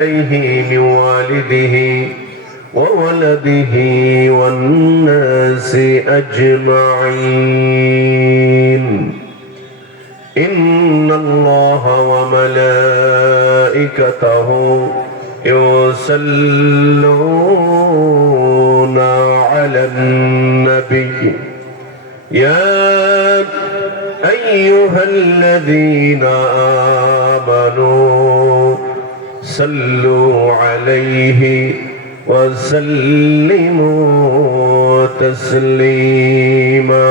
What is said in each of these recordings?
عليه من والده وولده والناس أجمعين إن الله وملائكته يصلون على النبي يا أيها الذين آمنوا صلوا عليه وسلموا تسليما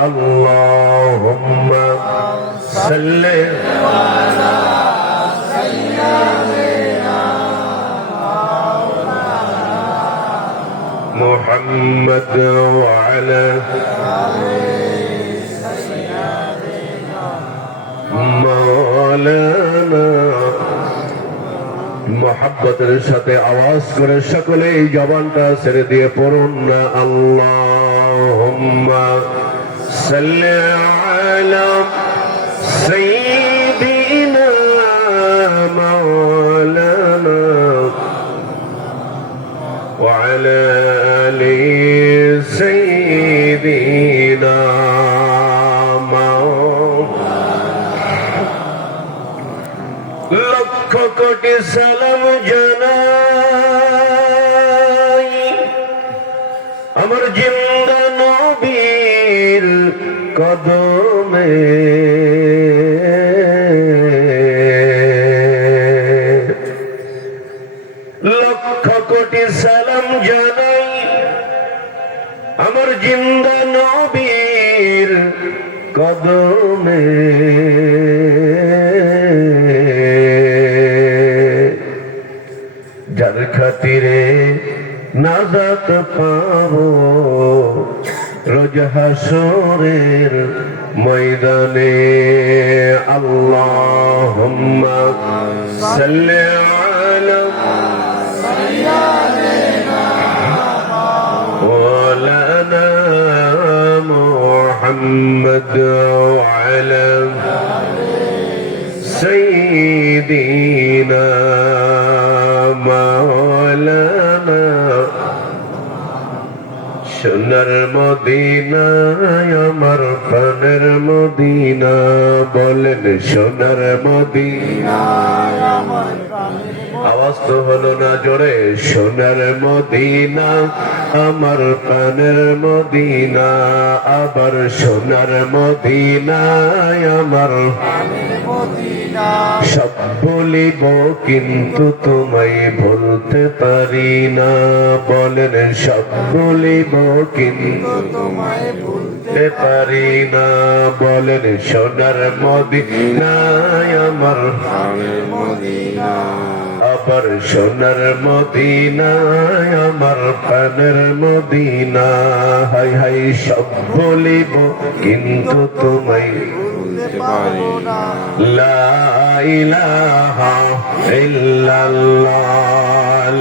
اللهم صل على سيدنا محمد وعلى مولانا মোহাব্বতের সাথে আওয়াজ করে সকলেই জবানটা ছেড়ে দিয়ে পড়ুন না আল্লাহুম্মা সাল্লি আলা সাইয়্যিদিনা মাওলানা ওয়া আলা আলি সাইয়্যিদিনা লক্ষ কোটি সালাম জানাই আমার জিন্দা নবীর কদমে লক্ষ কোটি সালাম জানাই আমার জিন্দা নবীর কদমে যার খাতিরে নাজাত পাবো রোজ হাসরের ময়দানে আল্লাহুম্মা সাল্লি আলা সাইয়্যিদিনা মাওলানা মুহাম্মদ ওয়া আলা সাইয়্যিদিনা মাওলানা সোনার মদিনায় আমার প্রাণের মদিনা বলেন সোনার মদিনায় আমার আওয়াজ তো হলো না জোরে সোনার মদিনা আমার প্রাণের মদিনা আবার সোনার মদিনায় আমার সব বলিব কিন্তু তোমায় বলতে পারি না বলেন সব বলিব কিন্তু তোমায় বলতে পারি না বলেন সোনার মদিনায় আমার মদিনা আবার সোনার মদিনায় আমার প্রাণের মদিনা হাই হাই সব বলিব কিন্তু তোমায় লা ইলাহা ইল্লাল্লাহ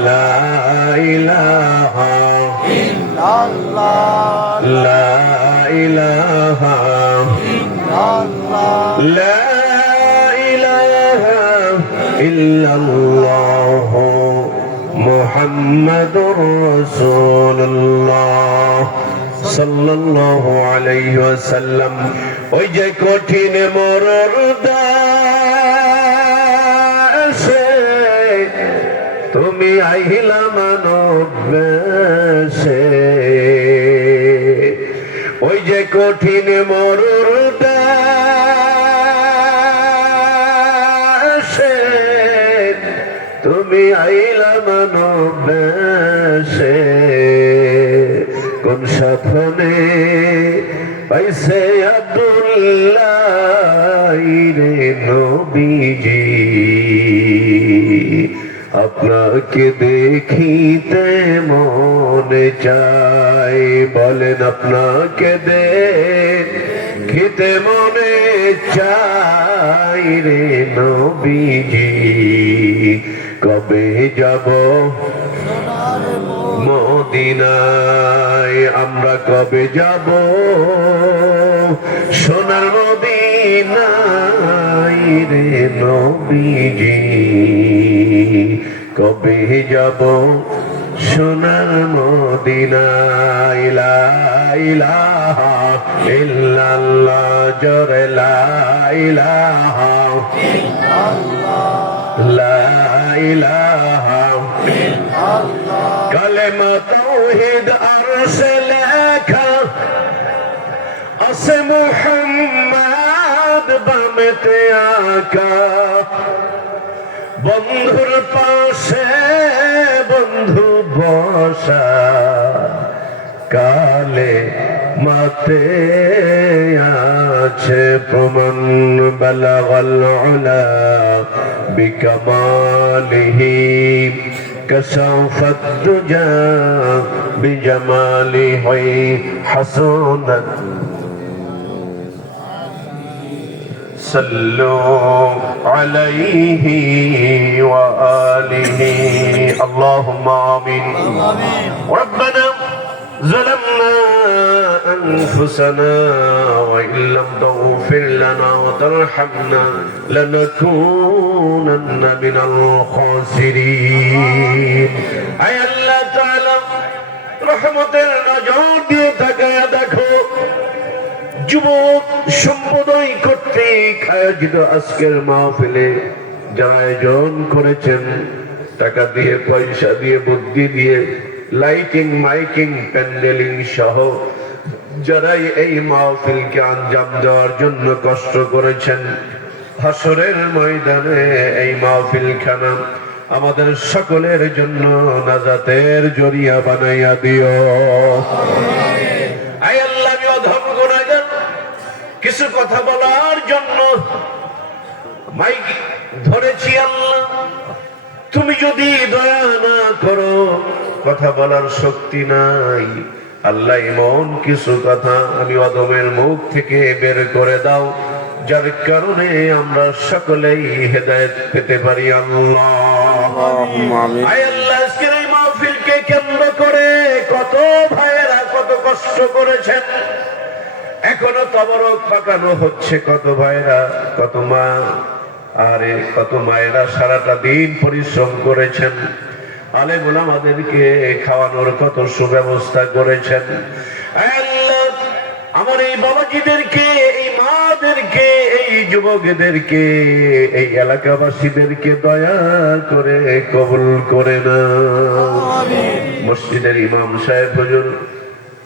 লা ইলাহা ইল্লাল্লাহ লা ইলাহা ইল্লাল্লাহ লা ইলাহা ইল্লাল্লাহ মুহাম্মাদুর রাসূলুল্লাহ সাল্লাল্লাহু আলাইহি ওয়াসাল্লাম ওই যে কঠিন মরণ দেশে তুমি আইলা মানব বেশে ওই যে কঠিন মরণ দেশে তুমি আইলা মানব বেশে কোন সাধনে পাইছে আব্দুল্লাহ রে নবীজি আপনাকে দেখিতে মনে চাই বলেন আপনাকে দেখিতে মনে চাই রে নবীজি কবে যাব মদিনায় আমরা কবে যাব সোনার মদিনায় রে নবীজি কবে যাব সোনার মদিনায় লা ইলাহা ইল্লাল্লাহ জোরে লা ইলাহা লা ইলাহা কালেমা তাওহীদ আরশে লেখা আছে মুহাম্মদ বামেতে আঁকা বন্ধুর পাশে বন্ধু বসা কালে মাতে আছে প্রমাণ বালাগাল উলা বিকামালিহি কাশাফাত দুজা বিজামালিহি হাসানাত صلوا عليه وآله اللهم آمين ربنا ظلمنا أنفسنا وإن لم تغفر لنا وترحمنا لنكونن من الخاسرين أي الله تعالى رحمতের নজর দিয়ে তাকায়া দেখো যুবক সম্প্রদায় কর্তৃক আয়োজিত আজকের মাহফিলে যারা আয়োজন করেছেন টাকা দিয়ে পয়সা দিয়ে বুদ্ধি দিয়ে লাইটিং মাইকিং প্যান্ডেলিং সহ যারাই এই মাহফিলকে আঞ্জাম দেওয়ার জন্য কষ্ট করেছেন হাসরের ময়দানে এই মাহফিলখানা আমাদের সকলের জন্য নাজাতের জরিয়া বানাইয়া দিও আয় আল্লাহ আমি অধম গুনাহগার কিছু কথা বলার জন্য মাইক ধরেছি আল্লাহ তুমি যদি দয়া না করো কথা বলার শক্তি নাই আল্লাহ এমন কিছু কথা আমি অধমের মুখ থেকে বের করে দাও যার কারণে আমরা সকলেই হেদায়েত পেতে পারি আল্লাহ আমিন আয় আল্লাহ আজকের এই মাহফিলকে কেন্দ্র করে কত ভাইয়েরা কত কষ্ট করেছেন এখনো তবরক পাকানো হচ্ছে কত ভাইরা কত মা আরে কত মায়েরা সারাটা দিন পরিশ্রম করেছেন আলেম ওলামাদেরকে খাওয়ানোর কত সুব্যবস্থা করেছেন আল্লাহ আমার এই বাবাজিদেরকে এই মাদেরকে এই যুবকদেরকে এই এলাকাবাসীদেরকে দয়া করে কবুল করে না মসজিদের ইমাম সাহেব হুজুর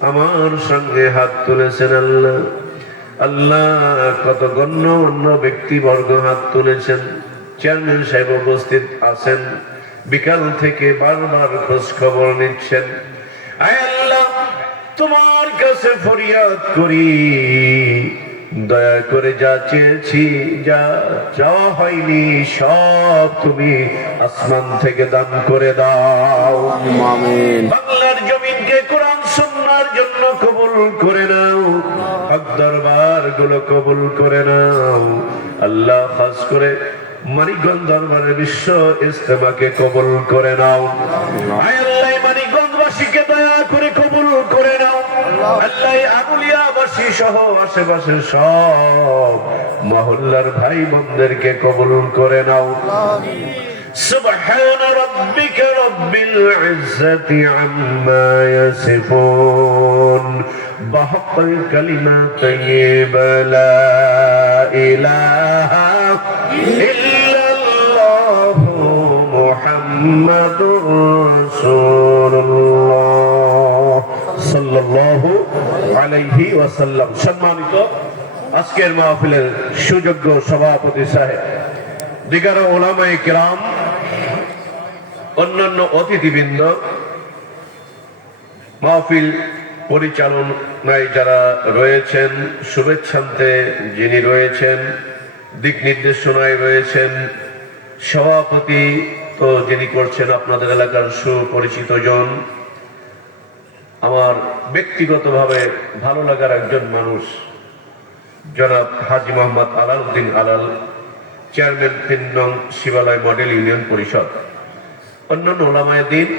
আমার সঙ্গে হাত তুলেছেন আল্লাহ আল্লাহ কত গণ্যমান্য ব্যক্তিবর্গ হাত তুলেছেন চেয়ারম্যান সাহেব উপস্থিত আছেন বিকাল থেকে বারবার খোঁজ খবর নিচ্ছেন আয় আল্লাহ তোমার কাছে ফরিয়াদ করি দয়া করে যা চেয়েছি যা চাওয়া হয়নি সব তুমি আসমান থেকে দান করে দাও আমিন বাংলার জমিনকে কোরআন সুন্নাহর জন্য কবুল করে নাও হক দরবার গুলো কবুল করে নাও আল্লাহ খাস করে মানিকগঞ্জ দরবারের বিশ্ব ইজতেমাকে কবুল করে নাও আয় আল্লাহ মানিকগঞ্জবাসীকে দয়া করে কবুল করে নাও আল্লাহ আগুলিয়াবাসী সহ আশেপাশের সব মহল্লার ভাই বোনদেরকে কবুল করে নাও সুবহান রাব্বিকা রাব্বিল ইজ্জাতি আম্মা ইয়াসিফুন বিহাক্কিল কালিমাতিহি লা ইলাহা ইল্লাল্লাহু মুহাম্মাদুর রাসূলুল্লাহ সাল্লাল্লাহু আলাইহি ওয়াসাল্লাম সম্মানিত আজকের মাহফিলের সুযোগ্য সভাপতি সাহেব দিগার ওলামায়ে কিরাম অন্যান্য অতিথিবৃন্দ মাহফিল পরিচালনায় যারা রয়েছেন শুভেচ্ছান্তে যিনি রয়েছেন দিক নির্দেশনায় রয়েছেন সভাপতি তো যিনি করছেন আপনাদের এলাকার সুপরিচিত জন আমার ব্যক্তিগতভাবে ভালো লাগার একজন মানুষ জনাব হাজী মোহাম্মদ আলাল উদ্দিন আলাল চেয়ারম্যান 3 নং শিবালয় মডেল ইউনিয়ন পরিষদ অন্যান্য ওলামায়ে দ্বীন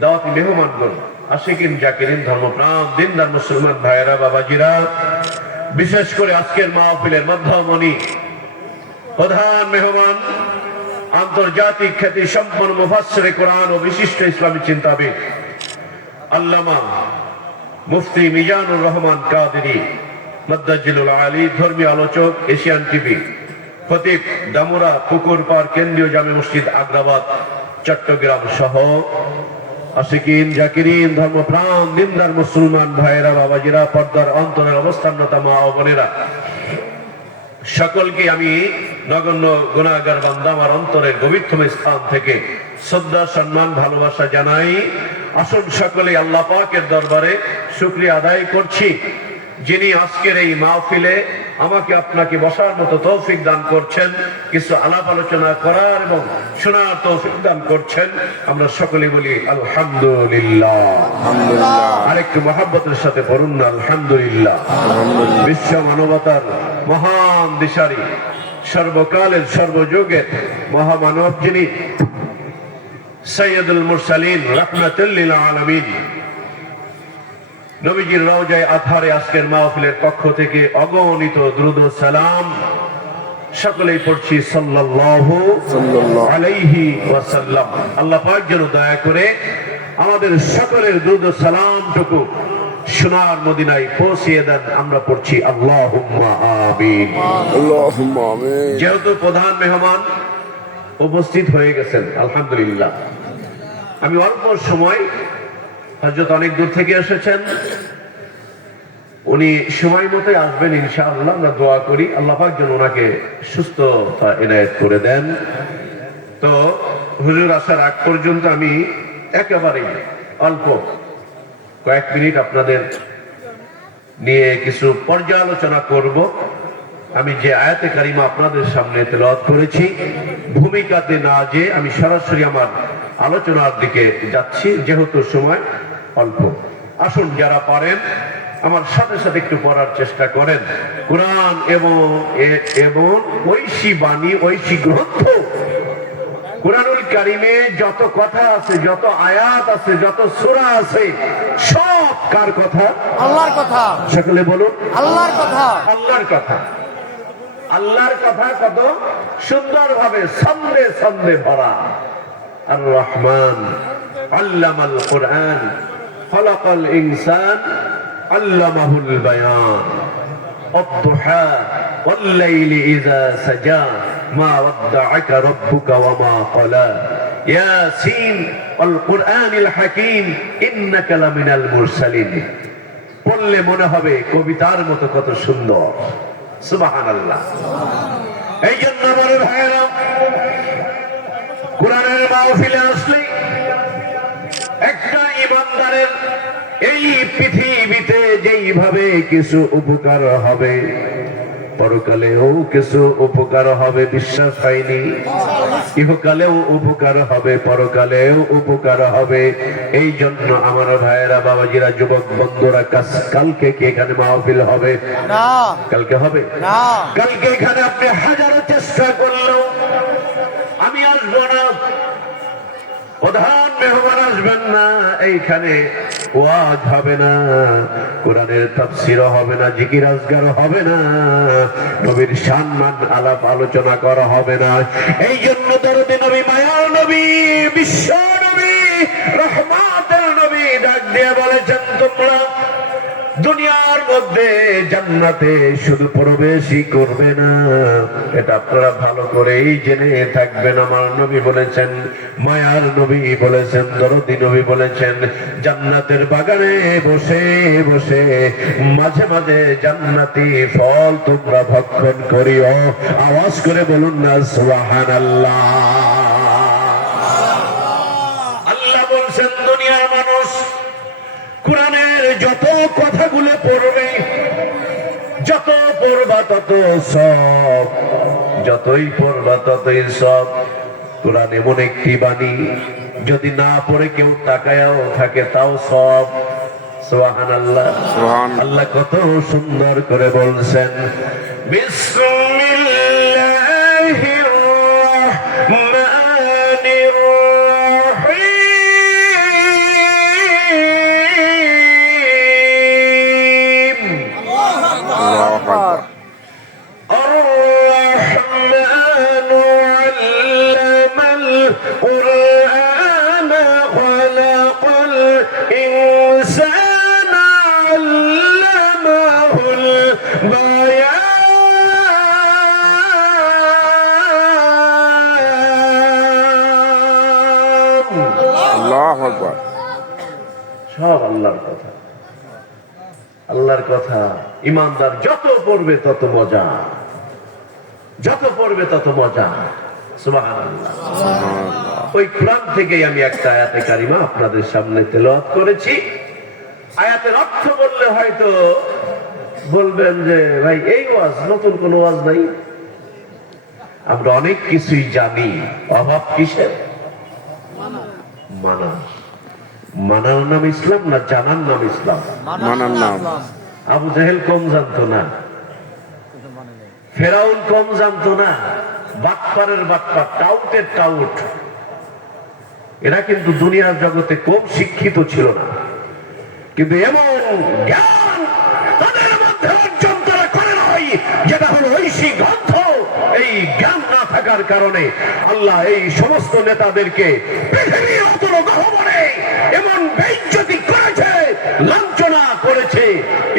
দাওয়াতি মেহমানগণ আশিকিন জাকিরিন ধর্মপ্রাণ দিনদার মুসলমান ভাইয়েরা বাবাজিরা বিশেষ করে আজকের মাহফিলের মধ্যমণি প্রধান মেহমান আন্তর্জাতিক খ্যাতি সম্পন্ন মুফাসসিরে কোরআন ও বিশিষ্ট ইসলামী চিন্তাবিদ আল্লামা মুফতি মিজানুর রহমান কাদেরী মাদ্দাজিলুল আলী, ধর্মীয় আলোচক, এশিয়ান টিভি, খতিব, দামুরা পুকুরপাড় কেন্দ্রীয় জামে মসজিদ, আগ্রাবাদ, চট্টগ্রাম সহ আশিকিন, জাকিরিন, ধর্মপ্রাণ, দিনদার মুসলমান ভাইয়েরা, বাবাজিরা, পর্দার অন্তরের অবস্থানরত মা ও বোনেরা, সকলকে আমি নগণ্য গুনাহগার বান্দা আমার অন্তরের গভীরতম স্থান থেকে শ্রদ্ধা, সম্মান, ভালোবাসা জানাই। আসুন সকলে আল্লাহ পাকের দরবারে শুকরিয়া আদায় করছি, যিনি আজকের এই মাহফিলে আমাকে আপনাকে বসার মতো তৌফিক দান করছেন, কিছু আলাপ আলোচনা করার এবং শোনার তৌফিক দান করছেন। আমরা সকলে বলি আলহামদুলিল্লাহ। আরেকটু মহাব্বতের সাথে পড়ুন না আলহামদুলিল্লাহ। বিশ্ব মানবতার মহান দিশারি, সর্বকালের সর্বযুগের মহামানব যিনি সৈয়দুল মুরসালিন রাহমাতুল লিল আলামিন, নবীজির রওজায়ে আতহারে আজকের মাহফিলের পক্ষ থেকে অগণিত দ্রুদ সালাম সকলেই পড়ছি সাল্লাল্লাহু আলাইহি ওয়াসাল্লাম। আল্লাহ পাক যেন দয়া করে আমাদের সকলের দ্রুদ সালামটুকু সোনার মদিনায় পৌঁছিয়ে দেন। আমরা পড়ছি আল্লাহুম্মা আমিন, আল্লাহুম্মা আমিন। যেহেতু প্রধান মেহমান উপস্থিত হয়ে গেছেন আলহামদুলিল্লাহ, আমি অল্প সময়, হযরত অনেক দূর থেকে এসেছেন, উনি সময় মতো আসবেন ইনশাআল্লাহ। আমরা দোয়া করি আল্লাহ পাক যেন ওনাকে সুস্থতা এনায়েত করে দেন। তো হুজুর আসার আগ পর্যন্ত আমি একেবারেই অল্প কয়েক মিনিট আপনাদের নিয়ে কিছু পর্যালোচনা করব। আমি যে আয়াতে কারিমা আপনাদের সামনে তেলাওয়াত করেছি, ভূমিকাতে না যে আমি সরাসরি আমার আলোচনার দিকে যাচ্ছি, যেহেতু সময় অল্প। আসুন যারা পারেন আমার সাথে সাথে একটু পড়ার চেষ্টা করেন। কোরআন এবং ঐশী বাণী, ঐশী গ্রন্থ কুরআনুল কারীমে যত কথা আছে, যত আয়াত আছে, যত সূরা আছে, সব কার কথা? আল্লাহর কথা। সকলে বলুন আল্লাহর কথা। আল্লাহর কথা। আল্লাহর কথা কত সুন্দরভাবে ছন্দে ছন্দে ভরা। আর রহমান আল্লামাল কুরআন খলাকাল ইনসান আল্লামাহুল বায়ান আদ-দুহা ওয়াল লাইলি ইযা সাজা মা ওয়াদ্দাআকা রাব্বুকা ওয়া মা ক্বালা ইয়াসিন ওয়াল কুরআনিল হাকীম ইন্নাকা লামিনাল মুরসালিন। পড়লে মনে হবে কবিতার মতো কত সুন্দর। সুবহানাল্লাহ। এই জন্য আমার ভাইরা, কোরআনের মাহফিলে আসলে একটা ইমানদারের এই পৃথিবীতে যেইভাবে কিছু উপকার হবে, পরকালেও কিছু উপকার হবে, বিশ্বাস হয়নি? ইহকালেও উপকার হবে, পরকালেও উপকার হবে। এই জন্য আমার ভাইয়েরা, বাবাজিরা, যুবক বন্ধুরা, কালকে কি এখানে মাহফিল হবে? না। কালকে হবে না। কালকে এখানে আপনি হাজারো চেষ্টা করলেও আমি আসবো না, প্রধান মেহমান আসবেন না, এইখানে ওয়াজ হবে না, কোরআনের তাফসীর হবে না, জিকির আজকার হবে না, নবীর সম্মান আলাপ আলোচনা করা হবে না। এই জন্য দরদে নবী, মায়ার নবী, বিশ্ব নবী, রহমাতের নবী ডাক দিয়ে বলেছেন, তোমরা দুনিয়ার মধ্যে জান্নাতে শুধু প্রবেশই করবে না, এটা আপনারা ভালো করেই জেনে থাকবেন। আমার নবী বলেছেন, মায়ার নবী বলেছেন, দরদী নবী বলেছেন, জান্নাতের বাগানে বসে বসে মাঝে মাঝে জান্নাতি ফল তোমরা ভক্ষণ করিও। আওয়াজ করে বলুন না সুবহানাল্লাহ। আল্লাহ বলছেন, দুনিয়ার মানুষ কোরআনের যত কথাগুলো পড়বে, যত পড়বা তত সব, যতই পড়বা ততই সব। কোরআন এমন একটি বাণী, যদি না পড়ে কেউ তাকায়াও থাকে তাও সব। সুবহানাল্লাহ। আল্লাহ কত সুন্দর করে বলছেন, বিসমিল্লাহির রাহমানির রাহিম। الإنسان علمه البيان আল্লাহু আকবার। সব আল্লাহর কথা, আল্লাহর কথা। ইমানদার যত পড়বে তত মজা, যত পড়বে তত মজা। সুবহানাল্লাহ। ওই কোরআন থেকেই আমি একটা আয়াতে কারিমা আপনাদের সামনে তেলাওয়াত করেছি। আয়াতের অর্থ বললে হয়তো বলবেন যে ভাই এই ওয়াজ, নতুন কোন ওয়াজ নাই। আমরা অনেক কিছুই জানি, অভাব কিসের? মানা। মানার নাম ইসলাম না জানার নাম ইসলাম? মানার নাম। আবু জাহেল কম জানতো না, ফেরাউন কম জানতো না, বাটপারের বাটপার, টাউটের টাউট, এরা কিন্তু দুনিয়ার জগতে কম শিক্ষিত ছিল না, কিন্তু এমন জ্ঞান তাদের মধ্যে অর্জন তারা করে নাই যেটা হলো ঐশী গ্রন্থ। এই জ্ঞান না থাকার কারণে আল্লাহ এই সমস্ত নেতাদেরকে পৃথিবীর অতল গহ্বরে এমন বেইজ্জতি করেছে, লাঞ্ছনা করেছে,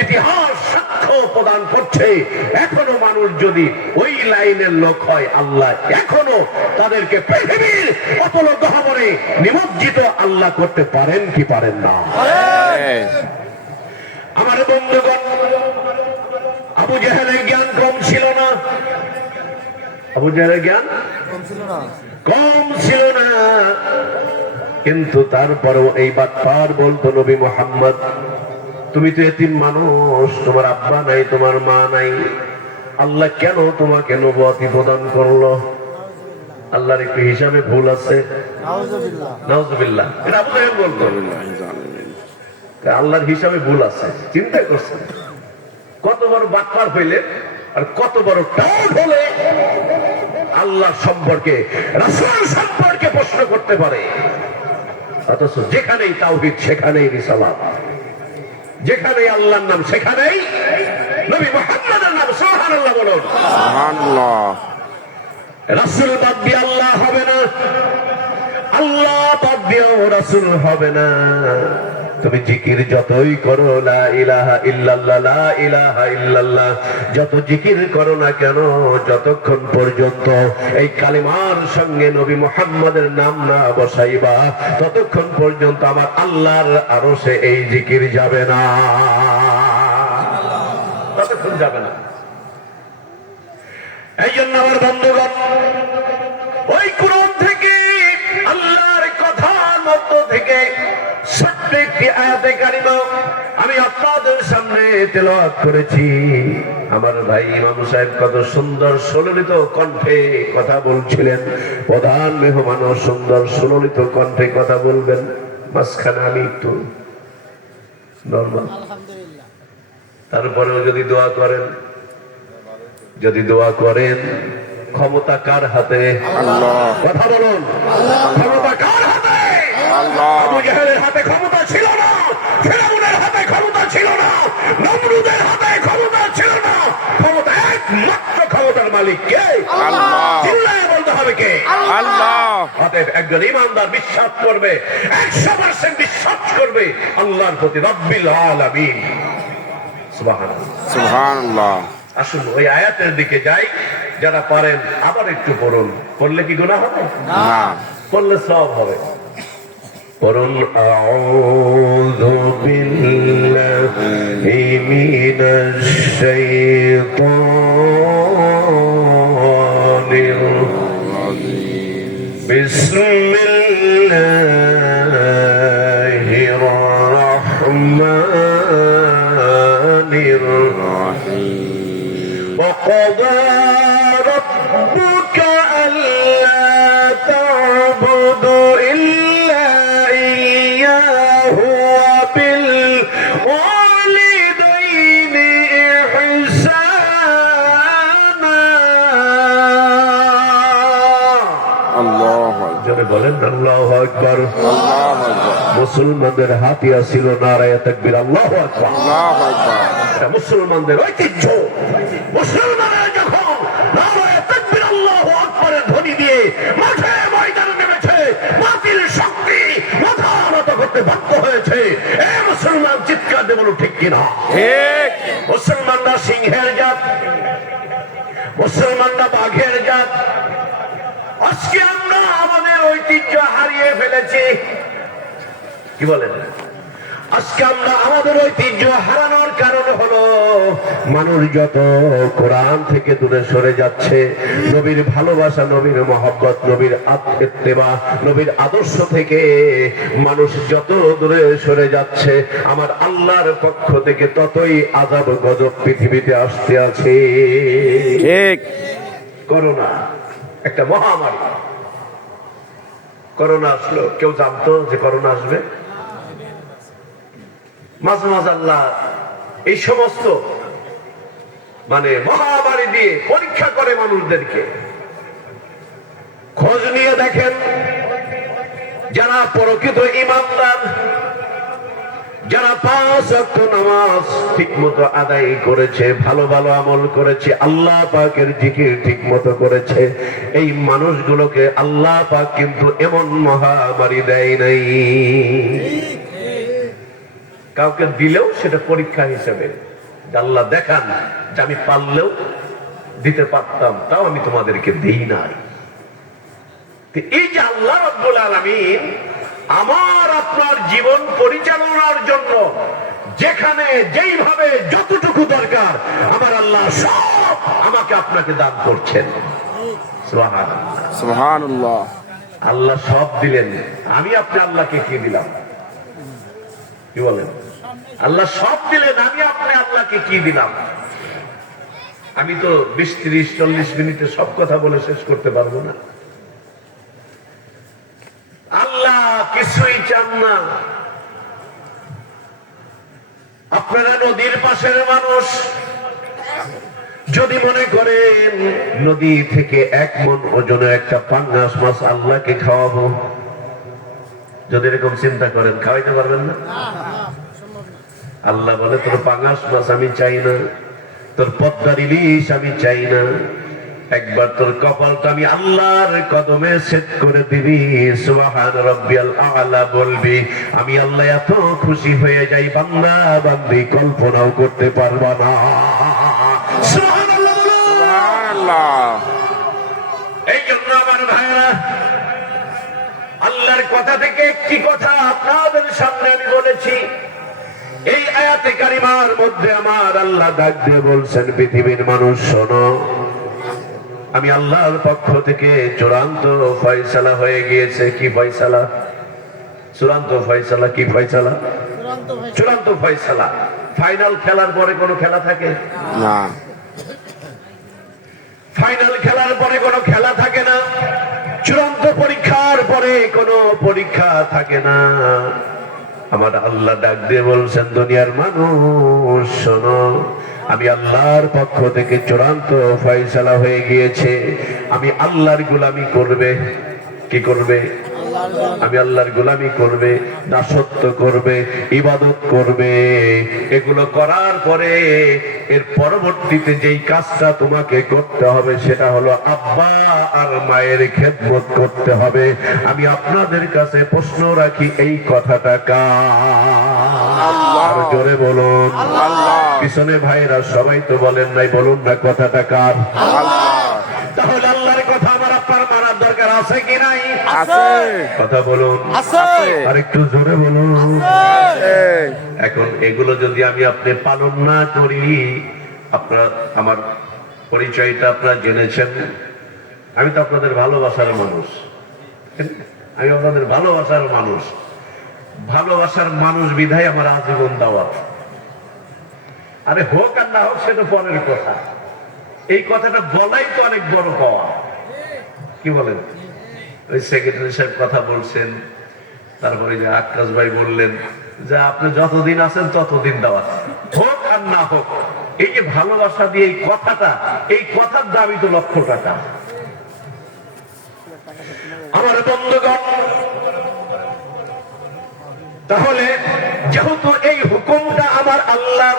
ইতিহাস সাক্ষ্য প্রদান করছে। এখনো মানুষ যদি ওই লাইনের লোক হয়, আল্লাহ এখনো তাদেরকে পৃথিবীর অতল গহ্বরে নিমজ্জিত আল্লাহ করতে পারেন কি পারেন না? আমার বন্ধুগণ, আবু জাহেলের জ্ঞান কম ছিল না, আবু জাহেলের জ্ঞান কম ছিল না, কিন্তু তারপরেও এই বাটপার বলতো নবী মুহাম্মদ, তুমি তো এতিম মানুষ, তোমার আব্বা নাই, তোমার মা নাই, আল্লাহ কেন তোমাকে নবুয়তি প্রদান করলো? আল্লাহর একটু হিসাবে ভুল আছে। নাউজুবিল্লাহ। এটা আবু জাহেল বলতো, আল্লাহর হিসাবে ভুল আছে। চিন্তা করছেন কত বড় বাটপার হইলে আর কত বড় টাউট হলে আল্লাহ সম্পর্কে, রাসূল সম্পর্কে প্রশ্ন করতে পারে। অথচ যেখানেই তাওহীদ সেখানেই রিসালাত, যেখানেই আল্লাহর নাম সেখানেই নবী মুহাম্মদের নাম। সুবহানাল্লাহ বলুন। সুবহানাল্লাহ। রাসূল বাদ দিয়ে আল্লাহ হবে না, আল্লাহ বাদ দিয়েও রাসূল হবে না। তুমি জিকির যতই করো, লা ইলাহা ইল্লাল্লাহ, লা ইলাহা ইল্লাল্লাহ, যত জিকির করো না কেন, যতক্ষণ পর্যন্ত এই কালিমার সঙ্গে নবী মুহাম্মদের নাম না বসাইবা, ততক্ষণ পর্যন্ত আমার আল্লাহর আরশে এই জিকির যাবে না, ততক্ষণ যাবে না। এই জন্য আমার বন্ধুগণ, ওই কোরআন থেকে, আল্লাহর কথার মধ্য থেকে ছোট্ট একটি আয়াতে কারিমা আমি আপনাদের সামনে তেলাওয়াত করেছি। আমার ভাই ইমাম সাহেব কত সুন্দর সুললিত কণ্ঠে কথা বলছিলেন। প্রধান মেহমানও সুন্দর সুললিত কণ্ঠে কথা বলবেন, মাঝখানে আমি একটু নরমাল। তারপরেও যদি দোয়া করেন, যদি দোয়া করেন, ক্ষমতা কার হাতে? আল্লাহ। কথা বলুন, ক্ষমতা কার হাতে? আল্লাহ। আবু জাহেলের হাতে ক্ষমতা ছিল না, ফিরআউনের হাতে ক্ষমতা ছিল না, নমরুদের হাতে ক্ষমতা ছিল না। ক্ষমতা একমাত্র ক্ষমতার মালিক কে? আল্লাহ। চিল্লায়ে বলতে হবে কে? আল্লাহ। অতএব একজন ইমানদার বিশ্বাস করবে, 100% বিশ্বাস করবে আল্লাহর প্রতি, রব্বিল আলামিন। সুবহানাল্লাহ, সুবহানাল্লাহ। আসুন ওই আয়াতের দিকে যাই, যারা পারেন আবার একটু পড়ুন। পড়লে কি গুনাহ হবে? না, পড়লে সওয়াব হবে। পড়ুন, আউযু বিল্লাহি মিনাশ শাইতানির রাজীম, বিসমিল্লাহির রাহমানির রাহিম। وقضى ربك ألا تعبدوا إلا إياه وبالوالدين إحسانا। الله أكبر। বলেন আল্লাহু আকবার। আল্লাহু আকবার। মুসলমানদের হাতিয়া ছিল নারায়ে তাকবীর, আল্লাহু আকবার, আল্লাহু আকবার। এটা মুসলমানদের ঐতিহ্য। মুসলমানরা যখন নারায়ে তাকবীর আল্লাহু আকবারের ধ্বনি দিয়ে মাঠে ময়দানে নেমেছে, বাতিল শক্তি মাথা নত করতে বাধ্য হয়েছে। কিনা? ঠিক। মুসলমানরা সিংহের জাত, মুসলমানরা বাঘের জাত। আজকে আমরা আমাদের ঐতিহ্য হারিয়ে ফেলেছি। কি বলেন? আজকে আমরা আমাদের ঐতিহ্য হারানোর কারণ হলো মানুষ যত কোরআন থেকে দূরে সরে যাচ্ছে, নবীর ভালোবাসা, নবীর মহব্বত, নবীর ইত্তেবা, নবীর আদর্শ থেকে মানুষ যত দূরে সরে যাচ্ছে, আমার আল্লাহর পক্ষ থেকে ততই আযাব গজব পৃথিবীতে আসতে আছে। ঠিক। করোনা একটা মহামারী। করোনা আসলো, কেউ জানতো যে করোনা আসবে? মাঝে মাঝে আল্লাহ এই সমস্ত মহামারী দিয়ে পরীক্ষা করে মানুষদেরকে। খোঁজ নিয়ে দেখেন, যারা প্রকৃত ঈমানদার, যারা 5 ওয়াক্ত নামাজ ঠিক মতো আদায় করেছে, ভালো ভালো আমল করেছে, আল্লাহ পাকের জিকির ঠিক মতো করেছে, এই মানুষগুলোকে আল্লাহ পাক কিন্তু এমন মহামারী দেয় নাই। কাউকে দিলেও সেটা পরীক্ষা হিসেবে, আল্লাহ দেখান যে আমি পারলেও দিতে পারতাম, তাও আমি তোমাদেরকে দেই নাই। এই যে আল্লাহ রাব্বুল আলামিন আমার আপনার জীবন পরিচালনার জন্য যেখানে যেইভাবে যতটুকু দরকার আমার আল্লাহ সব আমাকে আপনাকে দান করছেন। সুবহানাল্লাহ, সুবহানাল্লাহ। আল্লাহ সব দিলেন, আমি আপনি আল্লাহকে কি দিলাম? কি বলেন? আল্লাহ সব দিলেন, আমি আপনি আল্লাহকে কি দিলাম? আমি তো 20, 30, 40 মিনিটে সব কথা বলে শেষ করতে পারবো না। আল্লাহ কিছুই চান না। আপনারা নদীর পাশের মানুষ, যদি মনে করেন নদী থেকে 1 মণ ওজনের একটা পাঙ্গাস মাছ আল্লাহকে খাওয়াবো, যদি এরকম চিন্তা করেন, খাওয়াইতে পারবেন না? আল্লাহ বলে তোর পাঙ্গাস মাছ আমি চাই না, তোর পদ্মার ইলিশ আমি চাই না, একবার তোর কপালটা আমি আল্লাহর কদমে সেট করে দিবি, সুবহান রাব্বিয়াল আ'লা বলবি, আমি আল্লাহ এত খুশি হয়ে যাই বান্দা বান্দি কল্পনাও করতে পারবা না। সুবহানাল্লাহ, সুবহানাল্লাহ। এই জন্য আমার ভাইরা, আল্লাহর কথা থেকে একটি কথা আপনাদের সামনে আমি বলেছি। এই আয়াতে কারিমার মধ্যে আমার আল্লাহ ডাক দিয়ে বলছেন, পৃথিবীর মানুষ শোনো, আমি আল্লাহর পক্ষ থেকে চূড়ান্ত ফয়সালা হয়ে গিয়েছে। কি ফয়সালা? চূড়ান্ত ফয়সালা। কি ফয়সালা? চূড়ান্ত ফয়সালা। ফাইনাল খেলার পরে কোনো খেলা থাকে না। ফাইনাল খেলার পরে কোনো খেলা থাকে না। চূড়ান্ত পরীক্ষার পরে কোনো পরীক্ষা থাকে না। আমার আল্লাহ ডাক দিয়ে বলছেন, দুনিয়ার মানুষ শোনো, আমি আল্লাহর পক্ষ থেকে চূড়ান্ত ফয়সালা হয়ে গিয়েছে। আমি আল্লাহর গোলামি করবে। কি করবে? আমি আল্লাহর গোলামি করবে, দাসত্ব করবে, ইবাদত করবে। এগুলো করার পরে এর পরবর্তীতে যেই কাজটা তোমাকে করতে হবে সেটা হলো আব্বা আর মায়ের খেদমত করতে হবে। আমি আপনাদের কাছে প্রশ্ন রাখি, এই কথাটা কার? জোরে বলুন। পিছনে ভাইরা সবাই তো বলেন নাই, বলুন না কথাটা কার? তাহলে আল্লাহর কথা আমার আপনার মানার দরকার আছে কি নাই? আছে। কথা বলুন। আছে। আর একটু জোরে বলুন। আছে। এখন এগুলো যদি আমি আপনি পালন না করি, আপনার আমার পরিচয়টা আপনারা জেনেছেন। আমি তো আপনাদের ভালোবাসার মানুষ, আমি আপনাদের ভালোবাসার মানুষ। ভালোবাসার মানুষ বিধায় আমার আজীবন দাওয়াত। আরে হোক আর না হোক সেটা পরের কথা, এই কথাটা বলাই তো অনেক বড় পাওয়া। কি বলেন? ওই সেক্রেটারি সাহেব কথা বলছেন, তারপরে যে আকাশ ভাই বললেন যে আপনি যতদিন আছেন ততদিন দাওয়াত, হোক আর না হোক। এই যে ভালোবাসা দিয়ে এই কথাটা, এই কথার দাবি তো লক্ষ টাকা। আমার বন্ধুগণ, তাহলে যেহেতু এই হুকুমটা আমার আল্লাহ,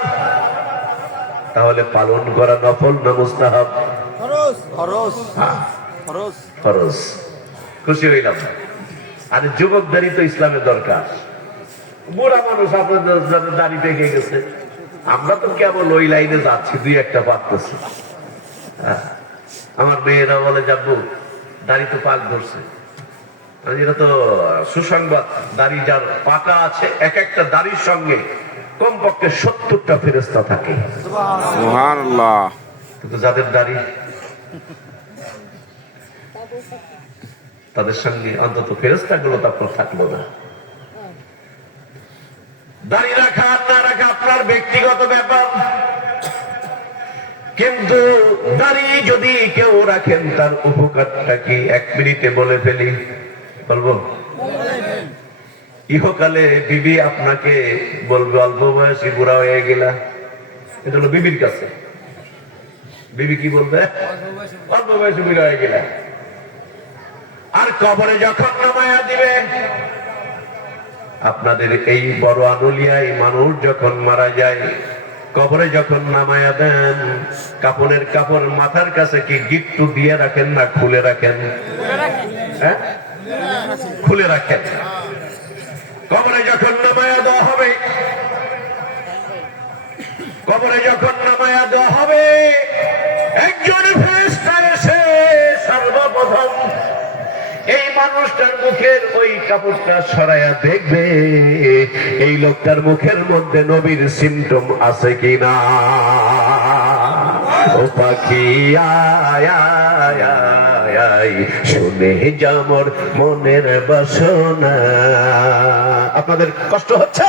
তাহলে পালন করা নফল না মুস্তাহাব? ফরজ। খুশি হইলাম। আর যুবকদারি তো ইসলামের দরকার। বুড়া মানুষ আপনাদের দাড়ি পেকে গেছে, আমরা তো কেবল ওই লাইনে যাচ্ছি, দুই একটা পারতেছি। আমার মেয়েরা বলে যাবো দাড়ি তো পাক ধরছে, এটা তো সুসংবাদ। দাড়ি যার পাকা আছে, এক একটা দাড়ির সঙ্গে কমপক্ষে 70টা ফেরেশতা থাকে। সুবহানাল্লাহ। কিন্তু যাদের দাড়ি, তাদের সঙ্গে অন্তত ফেরেশতা গুলো তো আপনার থাকলো না। দাড়ি রাখা আর না রাখা আপনার ব্যক্তিগত ব্যাপার, কিন্তু দাড়ি যদি কেউ রাখেন তার উপকারটা কি 1 মিনিটে বলে ফেলি, বলবো? ইহকালে বিবি আপনাকে বলবে অল্প বয়সী বুড়া হয়ে গেলা, এটা হলো বিবির কাছে। বিবি কি বলবে? অল্প বয়সী বুড়া হয়ে গেলা। আর কবরে যখন নামায়া দিবে, আপনাদের এই বড় আনুলিয়ায় মানুষ যখন মারা যায়, কবরে যখন নামায়া দেন, কাপড়ের কাপড় মাথার কাছে কি গিট্টু দিয়ে রাখেন না খুলে রাখেন? হ্যাঁ, খুলে রাখেন। কবরে যখন নামায়া দেওয়া হবে, কবরে যখন নামায়া দেওয়া হবে, একজন ফেরেশতা এসে সর্বপ্রথম এই মানুষটার মুখের ওই কাপড়টা সরাইয়া দেখবে এই লোকটার মুখের মধ্যে নবীর সিমটম আছে কিনা। ও পাখি আয় আয় আয় আয়, শুনে যামর মনের বাসনা। আপনাদের কষ্ট হচ্ছে?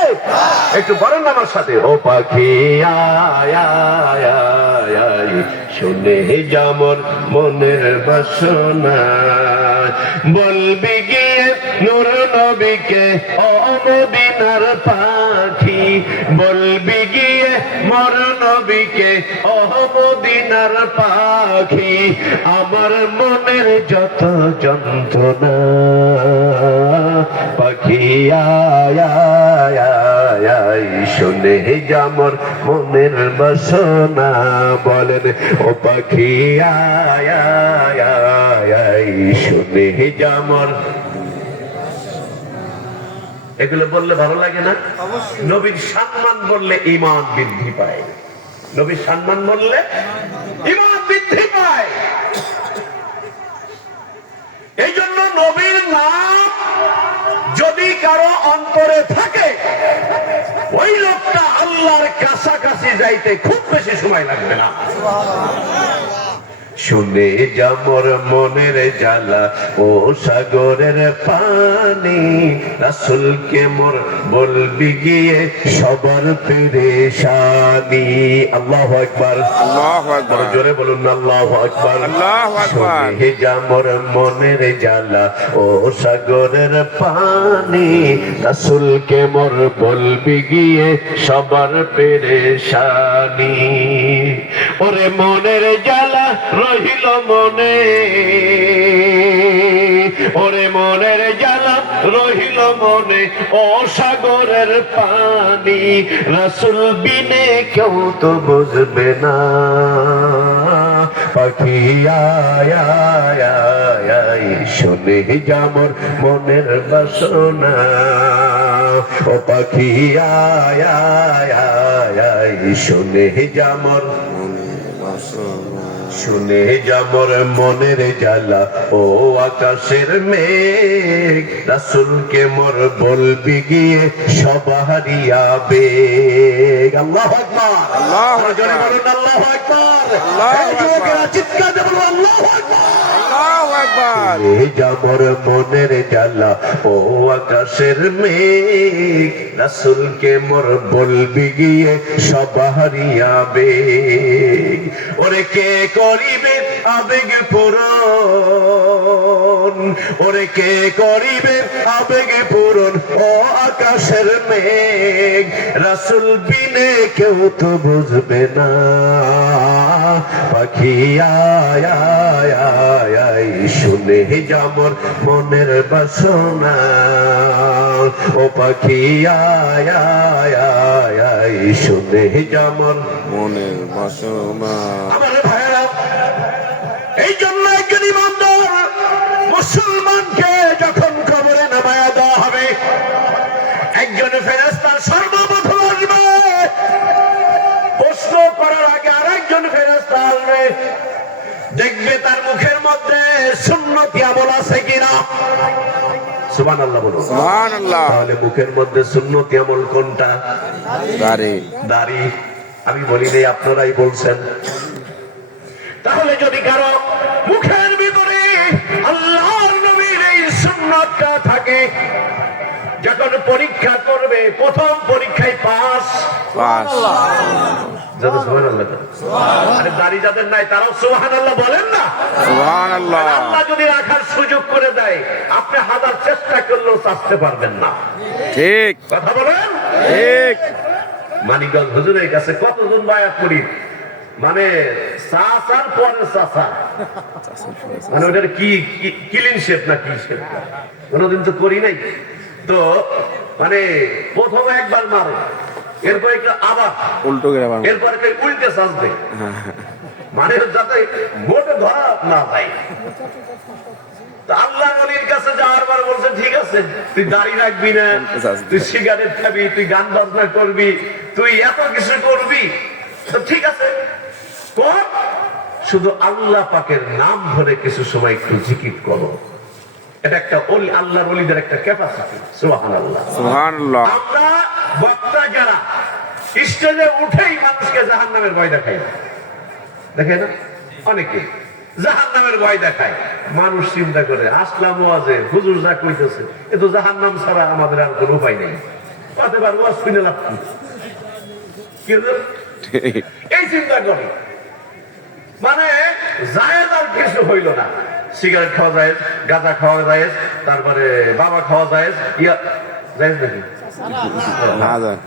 একটু বলেন আমার সাথে, ও পাখি আয় আয় আয় আয়, শুনে যামর মনের বাসনা। বলবি গিয়ে নূর নবীকে ও মদিনার পাখি, বলবি গিয়ে মোর নবীকে ও মদিনার পাখি, আমার মনের যত যন্ত্রণা। পাখি আয় আয় আয় আয়, শুনে যামর মনের বাসনা। বলেন ও পাখি আয় আয় আয় আয়, শুনে যামর। এগুলো বললে ভালো লাগে না? নবীর সম্মান বললে ঈমান বৃদ্ধি পায়। নবীর সম্মান বললে ঈমান বৃদ্ধি পায়। এই জন্য নবীর নাম যদি কারো অন্তরে থাকে, ওই লোকটা আল্লাহর কাছাকাছি যাইতে খুব বেশি সময় লাগবে না। শুনে যামর মনের জ্বালা ও সাগরের পানি, রাসূলকে মোর বলবি গিয়ে সবার পেরেশানি। আল্লাহু আকবার, আল্লাহু আকবার। জোরে বলুন আল্লাহু আকবার। আল্লাহু আকবার। শুনে যামর মনের জ্বালা ও সাগরের পানি, রাসূলকে মোর বলবি গিয়ে সবার পেরেশানি। ওরে মনের জ্বালা রহিল মনে, ওরে মনের জ্বালা রহিল মনে ও সাগরের পানি, রাসূল বিনে কেউ তো বুঝবে না। পাখি আয় আয় আয় আয়, শুনে যামর মনের বাসনা। ও পাখি আয় আয় আয় আয়, শুনে যামর, শুনে যামর মনের জ্বালা ও আকাশের মেঘ, রাসূলকে মোর বলবি গিয়ে সবারই আবেগ। আল্লাহু আকবার, আল্লাহু আকবার। জোরে বলুন আল্লাহু আকবার। আল্লাহু এই যুবকেরা চিৎকার দিয়ে বলুন আল্লাহু আকবার। আল্লাহু আকবার। শুনে যামর মনের জ্বালা ও আকাশের মেঘ, রাসূলকে মোর বলবি গিয়ে সবারই আবেগ। ওরে কে করিবে আবেগ পূরণ, ওরে কে করিবে আবেগ পূরণ ও আকাশের মেঘ, রাসূল বিনে কেউ তো বুঝবে না। পাখি আয় আয় আয় আয়, শুনে যামর মনের বাসনা। ও পাখি আয় আয় আয় আয়, শুনে যামর মনের বাসনা। আমার ভাইরা, এই জন্য একজন ইমানদার মুসলমানকে যখন কবরে নামায়া দেওয়া হবে, একজন ফেরেশতা সর্বপ্রথম আসবে দেখবে তার মুখের মধ্যে সুন্নতি আমল আছে কিনা। সুবহানাল্লাহ বলুন। সুবহানাল্লাহ। তাহলে মুখের মধ্যে সুন্নতি আমল কোনটা? দাড়ি। দাড়ি। আমি বলি নাই, আপনারাই বলছেন। তাহলে যদি কারো মুখের ভিতরে আল্লাহর নবীর এই সুন্নতটা থাকে, যখন পরীক্ষা করবে প্রথম পরীক্ষায় পাস। যাদের সুবহানাল্লাহ, আরে দাড়ি যাদের নাই তারাও সুবহানাল্লাহ বলেন না। সুবহানাল্লাহ। আল্লাহ যদি রাখার সুযোগ করে দেয়, আপনি হাজার চেষ্টা করলেও চাচতে পারবেন না। ঠিক কথা বলেন। ঠিক। মানিকগঞ্জ হুজুরের কাছে কতজন বায়াত করি, মানে চাচার পরে চাচা, মানে ওটার কি ক্লিন শেপ না কি শেপ, কোনোদিন তো করি নাই। তো মানে প্রথমে একবার মারে, এরপরে আবার উল্টো করে আবার এরপরে উল্টে চাচবে, মানে যাতে মোটে ধরা না যায়। আল্লাহ নবীর কাছে যাওয়ার পর বলছে, ঠিক আছে তুই দাড়ি রাখবি না, তুই সিগারেট খাবি, তুই গান বাজনা করবি, তুই এত কিছু করবি, তো ঠিক আছে কর, শুধু আল্লাহ পাকের নাম ধরে কিছু সময় একটু জিকির করো। এটা একটা আল্লাহর ওলিদের একটা ক্যাপাসিটি। সুবহানাল্লাহ। সুবহানাল্লাহ। আমরা বক্তা যারা স্টেজে উঠেই মানুষকে জাহান্নামের ভয় দেখাই, দেখে না অনেকে জাহান্নামের ভয় দেখায়। মানুষ চিন্তা করে আসলাম ওয়াজে, হুজুর যা কইতেছে এ তো জাহান্নাম ছাড়া আমাদের আর কোনো উপায় নেই, কতবার ওয়াজ শুনে লাভ কি? কিন্তু এই চিন্তা করে মানে জায়েজ আর কিছু হইল না। সিগারেট খাওয়া যায়, গাঁজা খাওয়া যায়, তারপরে বাবা খাওয়া যায়, জায়েজ নাকি? না যায়।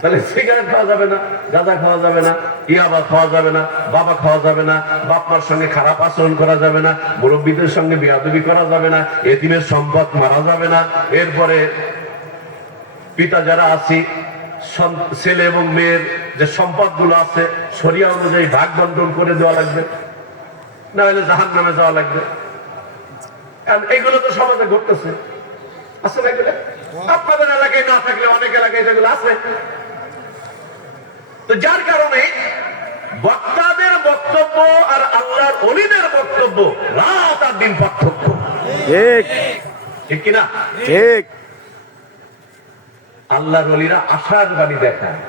তাহলে সিগারেট খাওয়া যাবে না, গাঁজা খাওয়া যাবে না, ইয়াবা খাওয়া যাবে না, বাবা খাওয়া যাবে না, বাপ মার সঙ্গে খারাপ আচরণ করা যাবে না, মুরব্বীদের সঙ্গে বেয়াদবি করা যাবে না, এতিমের সম্পদ মারা যাবে না। এরপরে পিতা যারা আছি, ছেলে এবং মেয়ের যে সম্পদ গুলো আছে শরিয়া অনুযায়ী ভাগ বন্টন করে দেওয়া লাগবে, না হলে জাহান্নামে যাওয়া লাগবে। কারণ এগুলো তো সমাজে ঘটতেছে, আছে না এগুলো? আপনাদের এলাকায় না থাকলে অনেক এলাকায় যেগুলো আছে। তো যার কারণে বক্তাদের বক্তব্য আর আল্লাহর ওলিদের বক্তব্য রাত আর দিন পার্থক্য। ঠিক ঠিক কিনা? ঠিক। আল্লাহর ওলিরা আশার বাণী দেখায়,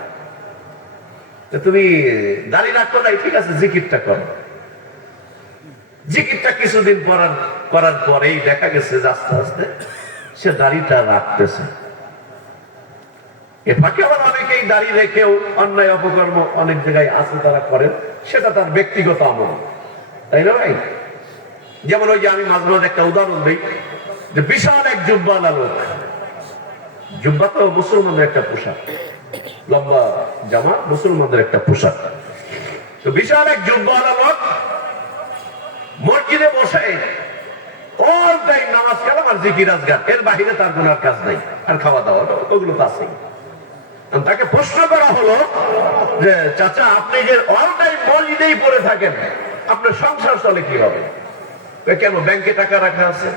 তুমি দাঁড়িয়ে রাখো নাই, ঠিক আছে জিকিরটা করো। জিকিরটা কিছুদিন করার পরেই দেখা গেছে যে আস্তে আস্তে সে দাড়িটা রাখতেছে। এ ফাঁকে আবার অনেকেই দাঁড়িয়ে রেখেও অন্যায় অপকর্ম অনেক জায়গায় আছে তারা করেন, সেটা তার ব্যক্তিগত আমল, তাই না ভাই? যেমন ওই যে আমি মাঝে মাঝে একটা উদাহরণ দিই, যে বিশাল এক জুব্বাওয়ালা লোক, জুব্বা তো মুসলমানদের একটা পোশাক, লম্বা জামা মুসলমানদের একটা পোশাক। তো বিশাল এক জুব্বাওয়ালা লোক মসজিদে বসে অল টাইম নামাজ কালাম আর জিকির আজগার, এর বাহিরে তার কোনো কাজ নাই, আর খাওয়া দাওয়া ওগুলো তো আছেই। তাকে প্রশ্ন করা হলো যে চাচা আপনি যে অল টাইম মসজিদেই পড়ে থাকেন, আপনার সংসার চলে কিভাবে? কেন, ব্যাংকে টাকা রাখা আছে।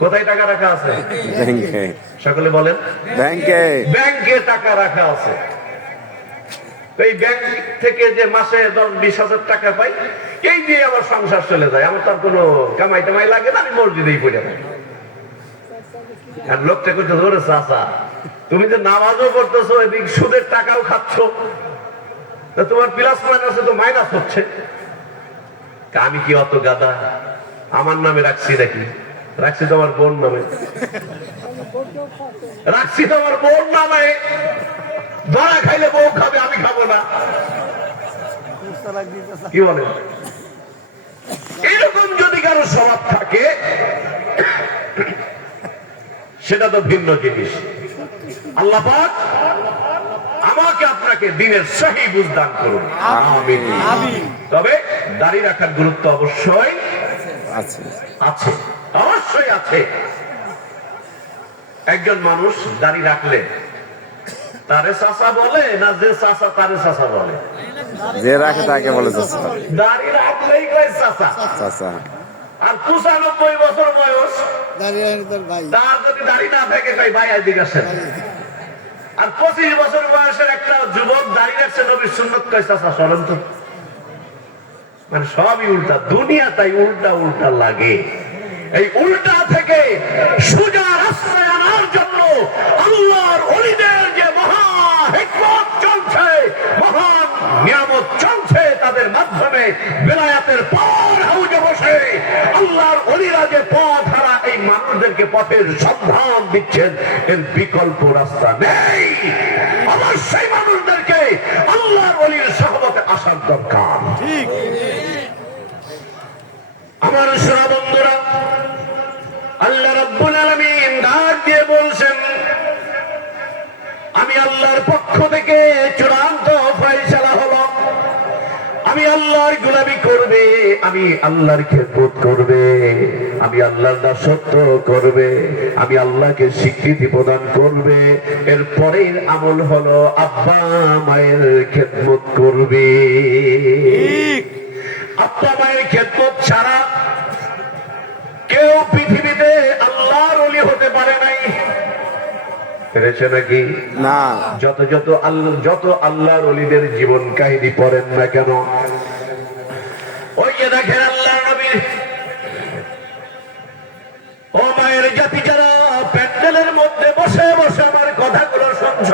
কোথায় টাকা রাখা আছে? ব্যাংকে। সকলে বলেন ব্যাংকে। ব্যাংকে টাকা রাখা আছে। এই ব্যাংক থেকে যে মাসে 10-20 হাজার টাকা পাই, এই দিয়ে আমার সংসার চলে যায়, আমার তার কোনো কামাই টামাই লাগে না, আমি মসজিদেই পড়ে থাকি। আর লোকটা করতে ধরে, চাচা তুমি যে নামাজও করতেছো, এদিক সুদের টাকাও খাচ্ছ, তোমার প্লাস মাইনাসে তো মাইনাস হচ্ছে। আমি কি অত গাদা আমার নামে রাখছি নাকি? রাখছি তোমার বোন নামে, রাখছি তোমার বোন নামে। ধরা খাইলে বউ খাবে, আমি খাবো না। কি বলেন? এরকম যদি কারো স্বভাব থাকে সেটা তো ভিন্ন জিনিস। আল্লাহ পাক আমাকে আপনাকে দিনের সহি বুঝদান করুন, আমিন। তবে দাড়ি রাখার গুরুত্ব অবশ্যই আছে, আছে, অবশ্যই আছে। একজন মানুষ দাড়ি রাখলে তারে চাচা বলে না, যে চাচা তারে চাচা বলে? যে রাখে তাকে বলে চাচা। দাড়ি রাখলেই কয় চাচা। চাচা। আর 95 বছর বয়স, তার যদি দাড়ি না থাকে কয় ভাই এদিকে আসেন। আর 25 বছর বয়সের একটা যুবক দাড়ি রাখছে, নবীর সুন্নত কয় চাচা সরেন তো। মানে সবই উল্টা, দুনিয়া তাই উল্টা উল্টা লাগে। এই উল্টা থেকে সোজা রাস্তায় আনার জন্য আল্লাহর ওলিদের যে মহা হিকমত চলছে, মহান নিয়ামত চলছে, তাদের মাধ্যমে বেলায়াতের পার হাউজে বসে আল্লাহর ওলিরা যে পথ হারা এই মানুষদেরকে পথের সন্ধান দিচ্ছেন, এর বিকল্প রাস্তা নেই। অবশ্যই মানুষদেরকে আল্লাহর ওলির সহবতে আসার দরকার। ঠিক আমার সোনা বন্ধুরা, আল্লাহ রাব্বুল আলামিন ডাক দিয়ে বলছেন, আমি আল্লাহর পক্ষ থেকে চূড়ান্ত ফয়সালা হলো, আমি আল্লাহর গোলামি করবে, আমি আল্লাহর খেদমত করবে, আমি আল্লাহর দাসত্ব করবে, আমি আল্লাহকে স্বীকৃতি প্রদান করবে। এরপরের আমল হলো আব্বা মায়ের খেদমত করবে। আব্বা মায়ের খেদমত ছাড়া কেউ পৃথিবীতে আল্লাহর ওলি হতে পারে নাই। পেরেছে নাকি? না। যত আল্লাহর ওলিদের জীবন কাহিনী পড়েন না কেন, ওই যে দেখেন আল্লাহর নবীর ও মায়ের জাতি, যারা প্যান্ডেলের মধ্যে বসে বসে আমার কথাগুলো শুনছ,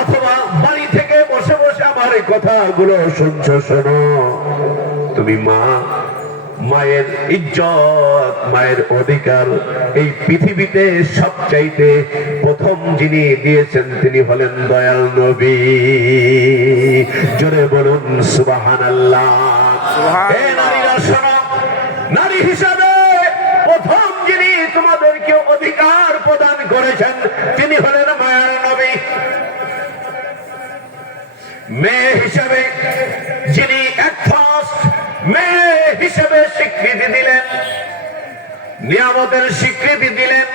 অথবা বাড়ি থেকে বসে বসে আমার কথাগুলো শুনছ, শোনো, তুমি মা, মায়ের ইজ্জত, মায়ের অধিকার এই পৃথিবীতে সবচাইতে প্রথম যিনি দিয়েছেন তিনি হলেন দয়াল নবী। জোরে বলুন সুবহানাল্লাহ। হে নারীরা শোনো, নারী হিসাবে প্রথম যিনি তোমাদেরকে অধিকার প্রদান করেছেন তিনি হলেন মায়ের নবী। মেয়ে হিসাবে যিনি মেয়ে হিসেবে স্বীকৃতি দিলেন, নিয়ামতের স্বীকৃতি দিলেন,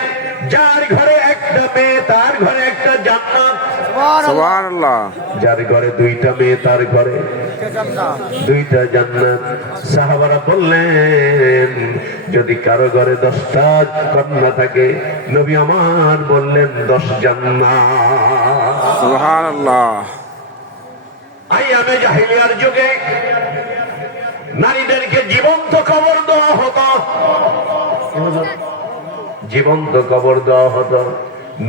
যার ঘরে একটা মেয়ে তার ঘরে একটা জান্নাত। সুবহানাল্লাহ। যার ঘরে দুইটা মেয়ে তার ঘরে দুইটা জান্নাত। সাহাবারা বললেন, যদি কারো ঘরে 10টা কন্যা থাকে, নবী আমার বললেন 10 জান্নাত। সুবহানাল্লাহ। আইয়ামে জাহিলিয়ার যুগে নারীদেরকে জীবন্ত কবর দেওয়া হতো, জীবন্ত কবর দেওয়া হতো।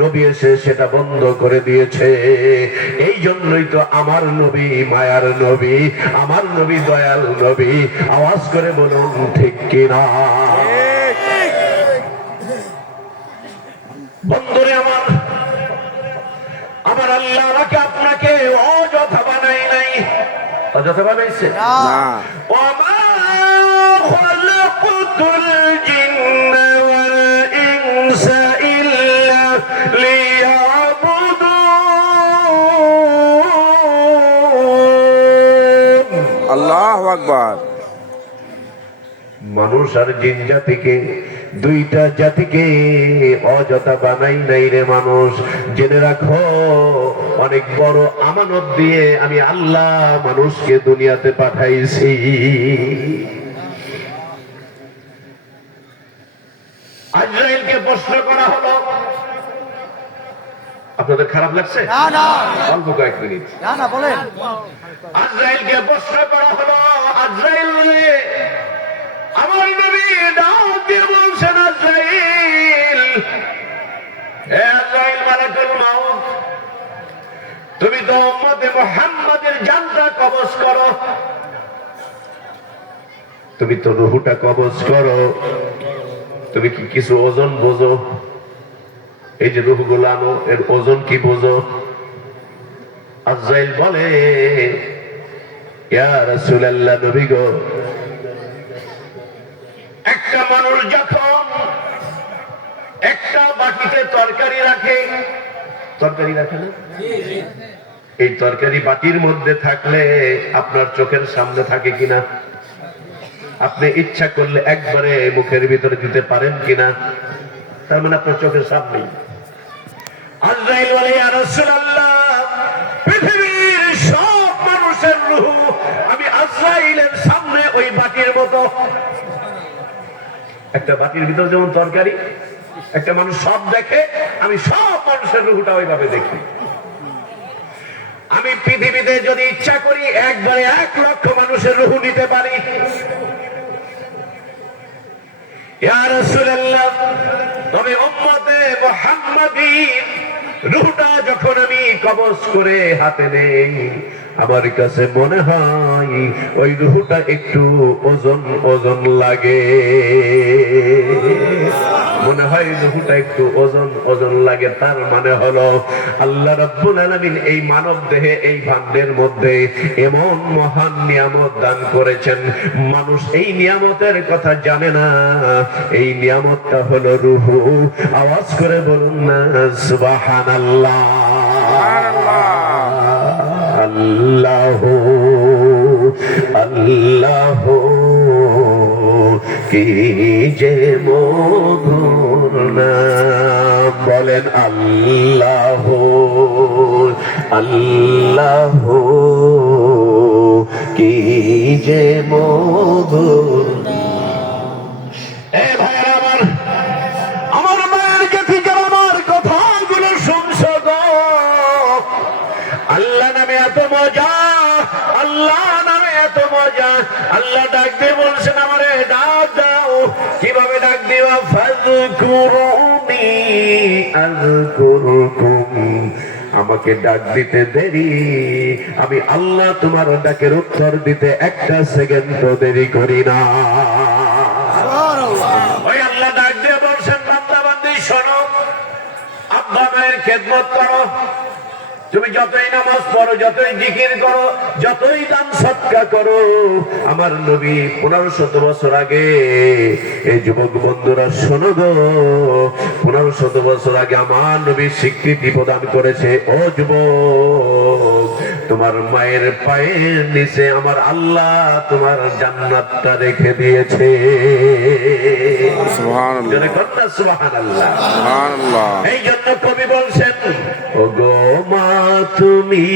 নবী এসে সেটা বন্ধ করে দিয়েছে। এই জন্যই তো আমার নবী মায়ার নবী, আমার নবী দয়াল নবী। আওয়াজ করে বলুন ঠিক কিনা? বন্ধুরে আমার, আমার আল্লাহ আমাকে আপনাকে অযথা বানাই নাই। অযথা বানাইছে না। ওয়ামা খালাকুতুল জিন্না ওয়াল ইনসা ইল্লা লিয়াবুদুন। আল্লাহু আকবার। মানুষ আর জিন জাতিকে, দুইটা জাতিকে অযথা বানাই নাই রে মানুষ। জেনে রাখো, অনেক বড় আমানত দিয়ে আমি আল্লাহ মানুষকে দুনিয়াতে পাঠাইছি। আজরাইলকে প্রশ্ন করা হলো, আপনাদের খারাপ লাগছে? না না, অল্প কয়েক মিনিট। না না, বলেন। আজরাইলকে প্রশ্ন করা হলো, আজরাইল রে, আমার নবী ডাক দিয়ে বলছেন, আজরাইল, হে আজরাইল মালাকুল মাউত, তুমি তো উম্মতে মুহাম্মাদের জানটা কবজ করো, তুমি তো রূহটা কবজ করো, তুমি কি কিছু ওজন বোঝো? এই যে রূহগুলো আনো, এর ওজন কি বোঝো? আজরাইল বলে, ইয়া রাসূলুল্লাহ, নবী গো, একটা মানুষ যখন একটা বাটিতে তরকারি রাখে, তরকারি রাখে না, এই তরকারি বাটির মধ্যে থাকলে আপনার চোখের সামনে থাকে কিনা? আপনি ইচ্ছা করলে একবারে মুখের ভিতরে দিতে পারেন কিনা? তার মানে আপনার চোখের সামনেই। আজরাইল বলে, ইয়া রাসূলুল্লাহ, পৃথিবীর সব মানুষের রূহ আমি আজরাইলের সামনে ওই বাটির মতো। একটা বাটির ভিতরে যেমন তরকারি, একটা মানুষ সব দেখে, আমি সব মানুষের রূহটা ওইভাবে দেখি। আমি পৃথিবীতে যদি ইচ্ছা করি একবারে 1,00,000 মানুষের রূহ নিতে পারি। ইয়া রাসূলুল্লাহ, তবে উম্মতে মুহাম্মাদীর রূহটা যখন আমি কবজ করে হাতে নেই, আমার কাছে মনে হয় ওই রূহটা একটু ওজন ওজন লাগে। মনে হয় রূহটা একটু ওজন ওজন লাগে। তার মানে হলো আল্লাহ রাব্বুল আলামিন এই মানব দেহে, এই ভাণ্ডের মধ্যে এমন মহান নিয়ামত দান করেছেন, মানুষ এই নিয়ামতের কথা জানে না। এই নিয়ামতটা হলো রূহ। আওয়াজ করে বলুন না সুবহানাল্লাহ। আল্লাহ আল্লাহ কি যে মধুর নাম, বলেন আল্লাহ আল্লাহ কি যে মধুর। এ ভাইরা আমার, আমার মায়ের কাছে আমার কথাগুলো শুনছো গো। আল্লাহ নামে এত মজা, আল্লাহ নামে এত মজা। আল্লাহ ডাক দিয়ে বলছেন আমারে ডাক দাও। কিভাবে ডাক দিবা? ফাযকুরুনি আযকুরকুম। আমাকে ডাক দিতে দেরি, আমি আল্লাহ তোমার ডাকের উত্তর দিতে একটা সেকেন্ড দেরি করি না। ওই আল্লাহ ডাক দিয়ে বলছেন বান্দা বান্দি শোনো, আব্বা মায়ের খেদমত করো। তুমি যতই নামাজ পড়ো, যতই জিকির করো, যতই দান সদকা করো, আমার নবী 1500 বছর আগে, এই যুবক বন্ধুরা শোনো গো, 1500 বছর আগে আমার নবী স্বীকৃতি প্রদান করেছে। ও যুবক, তোমার মায়ের পায়ের নিচে আমার আল্লাহ তোমার জান্নাতটা রেখে দিয়েছে। সুবহানাল্লাহ সুবহানাল্লাহ। সুবহানাল্লাহ। এই জন্য কবি বলছেন, ও গো মা তুমি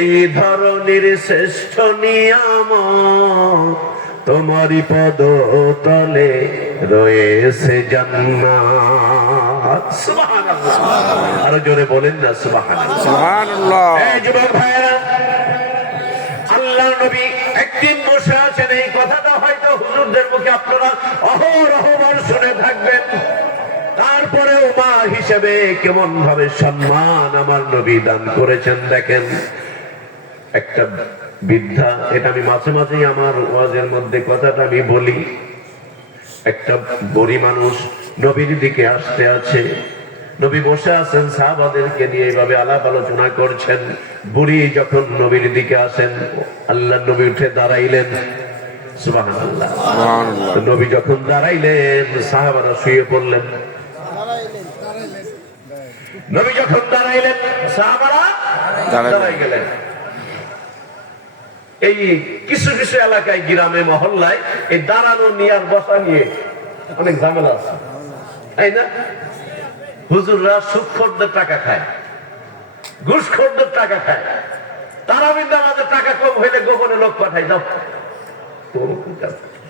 এই ধরনের শ্রেষ্ঠ নিয়ামত, তোমারই পদ তলে রয়েছে জান্নাত। সুবহানাল্লাহ। আরো জোরে বলেন না সুবহানাল্লাহ। সুবহানাল্লাহ। এই যুবক ভাইরা, আল্লাহর নবী একদিন বসে আছেন, এই কথাটা হয়তো হুজুরদের মুখে আপনারা অহরহবার শুনে থাকবেন। তারপরেও মা হিসেবে কেমন ভাবে সম্মান আমার নবী দান করেছেন দেখেন। একটা বৃদ্ধা, এটা আমি মাঝে মাঝেই আমার ওয়াজের মধ্যে কথাটা আমি বলি, একটা বুড়ি মানুষ নবীর দিকে আসতে আছে। নবী বসে আছেন, সাহাবাদেরকে নিয়ে এইভাবে আলাপ আলোচনা করছেন। বুড়ি যখন নবীর দিকে আসেন, আল্লাহ নবী উঠে দাঁড়াইলেন। সুবহানাল্লাহ। নবী যখন দাঁড়াইলেন, সাহাবারা শুয়ে পড়লেন। নবী যখন দাঁড়াইলেন, সাহাবারা দাঁড়াই গেলেন। এই কিছু কিছু এলাকায়, গ্রামে মহল্লায় এই দাঁড়ানো নিয়ে আর বসা নিয়ে অনেক ঝামেলা আছে, তাই না? হুজুররা সুদখোরদের টাকা খায়, ঘুষখোরদের টাকা খায়। তারাবির নামাজে টাকা কম হইলে গোপনে লোক পাঠায়, দাও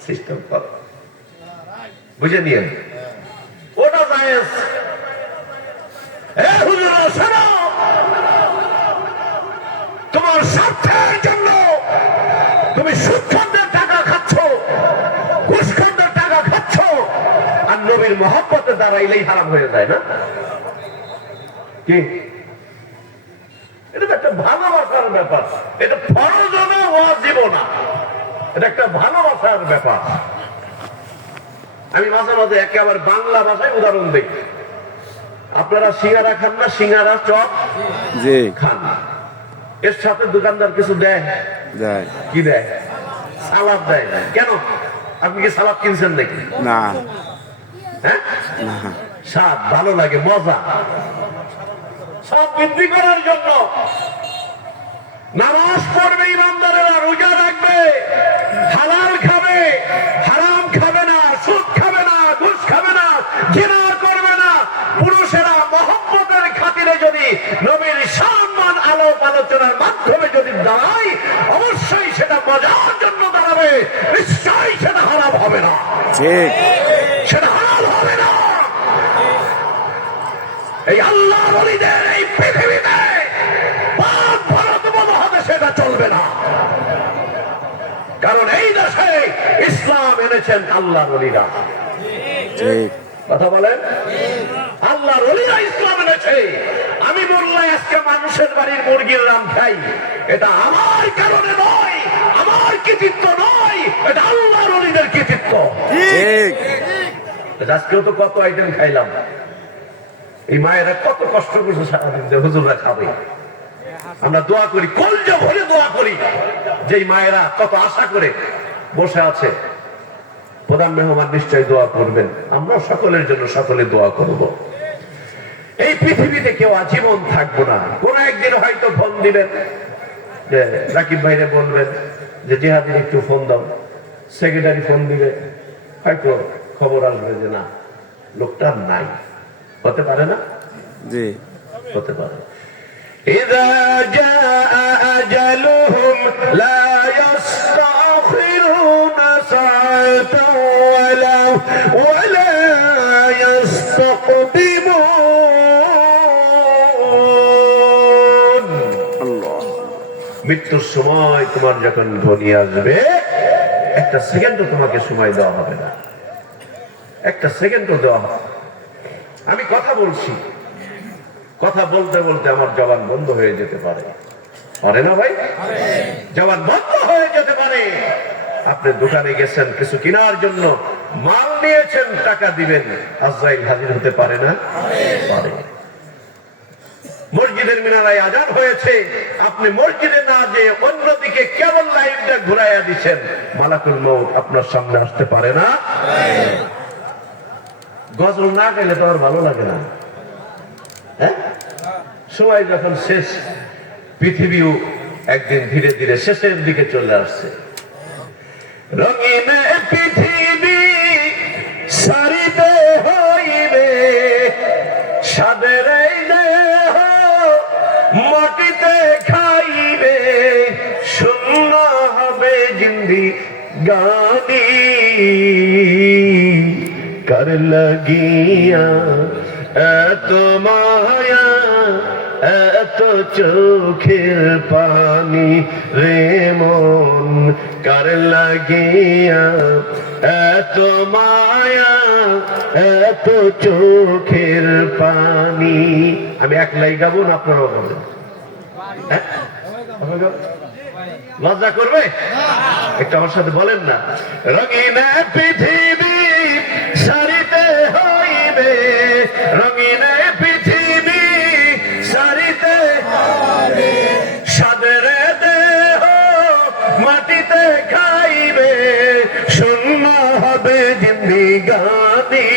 সিস্টেম করো, বুঝে নিয়ে ওটা জায়েজ। তোমার স্বার্থের জন্য তুমি সুদখোরদের টাকা খাচ্ছ, ঘুষখোরদের টাকা খাচ্ছ, আর নবীর মহব্বতে দাঁড়াইলেই হারাম হয়ে যায় না? কি এটা একটা ভালোবাসার ব্যাপার, এটা ফরজ না ওয়াজিব না, এটা একটা ভালোবাসার ব্যাপার। আমি মাঝে মাঝে একেবারে বাংলা ভাষায় উদাহরণ দিই। আপনারা সিঙ্গারা খান না? সিঙ্গারা চপ জি খান, এর সাথে দোকানদার কিছু দেয়? কি দেয়? সালাদ দেয়। কেন? আপনি কি সালাদ কিনছেন নাকি? না। হ্যাঁ, স্বাদ ভালো লাগে, মজা, স্বাদ বৃদ্ধি করার জন্য। নামাজ পড়বে ইমানদারেরা, রোজা রাখবে, হালাল খাবে, হারাম খাবে না, সুদ খাবে না, ঘুষ খাবে না, জিনা করবে না। পুরুষেরা মহব্বতের খাতিরে যদি নবীর সম্মান আলোপ আলোচনার মাধ্যমে যদি দাঁড়ায়, অবশ্যই সেটা মজার জন্য দাঁড়াবে, নিশ্চয়ই সেটা হারাম হবে না, সেটা হারাম হবে না। এই আল্লাহ ওলিদের এই পৃথিবীতে এনেছেন আল্লাহর ওলিরা। ঠিক কথা বলেন, আল্লাহর ওলিরা ইসলাম এনেছে। আমি বললাম আজকে মানুষের বাড়ির মুরগির রাম খাই, এটা আমার কারণে নয়, আমার কৃতিত্ব নয়, এটা আল্লাহর ওলিদের কৃতিত্ব। ঠিক আজকেও তো কত আইটেম খাইলাম। এই মায়েরা কত কষ্ট করছে সারাদিন যে হুজুররা খাবে। আমরা দোয়া করি, কলজা ভরে দোয়া করি, যে মায়েরা কত আশা করে বসে আছে। প্রধান মেহমান নিশ্চয় দোয়া করবেন, আমরা সকলের জন্য সকলে দোয়া করব। এই পৃথিবীতে কেউ আজীবন থাকবো না। কোন একদিন হয়তো ফোন দিবেন, যে রাকিব ভাইরে বলবেন যে জিহাদির একটু ফোন দাও, সেক্রেটারি ফোন দিবে, হয়তো খবর আসবে যে না, লোকটা নাই। হতে পারে না? জি হতে পারে। إذا جاء أجلهم لا يستأخرون ساعة ولا يستقدمون। আল্লাহ মৃত্যুর সময় তোমার যখন ধ্বনি আসবে, একটা সেকেন্ডও তোমাকে সময় দেওয়া হবে না, একটা সেকেন্ডও দেওয়া হবে। আমি কথা বলছি, কথা বলতে বলতে আমার জবান বন্ধ হয়ে যেতে পারে, পারে না ভাই? জবান বন্ধ হয়ে যেতে পারে। আপনি দোকানে গেছেন কিছু কেনার জন্য, মাল নিয়েছেন, টাকা দিবেন, আজরাইল হাজির হতে পারে না? পারে। মসজিদের মিনারায় আজান হয়েছে, আপনি মসজিদে না যে অন্যদিকে কেবল লাইটটা ঘুরাইয়া দিচ্ছেন, মালাকুল মউত আপনার সামনে আসতে পারে না? গজল না গাইলে তো আর ভালো লাগে না। হ্যাঁ, সময় যখন শেষ, পৃথিবীও একদিন ধীরে ধীরে শেষের দিকে চলে আসছে। রঙিন পৃথিবী সারিতে হইবে, সাদের এই দেহ মাটিতে খাইবে, শূন্য হবে জিন্দেগানি। কার লাগিয়া এত মায়া, এত চোখের পানি রে মন, কার লাগিয়া এত মায়া, এত চোখের পানি। আমি একলাই গাবো না, আপনারাও গাবেন? লজ্জা করবে? একটু আমার সাথে বলেন না। রঙিন পৃথিবী সারিতে হইবে, রঙিন পৃথিবী সারিতে হইবে, সাদের দেহ মাটিতে খাইবে, শূন্য হবে জিন্দেগানি।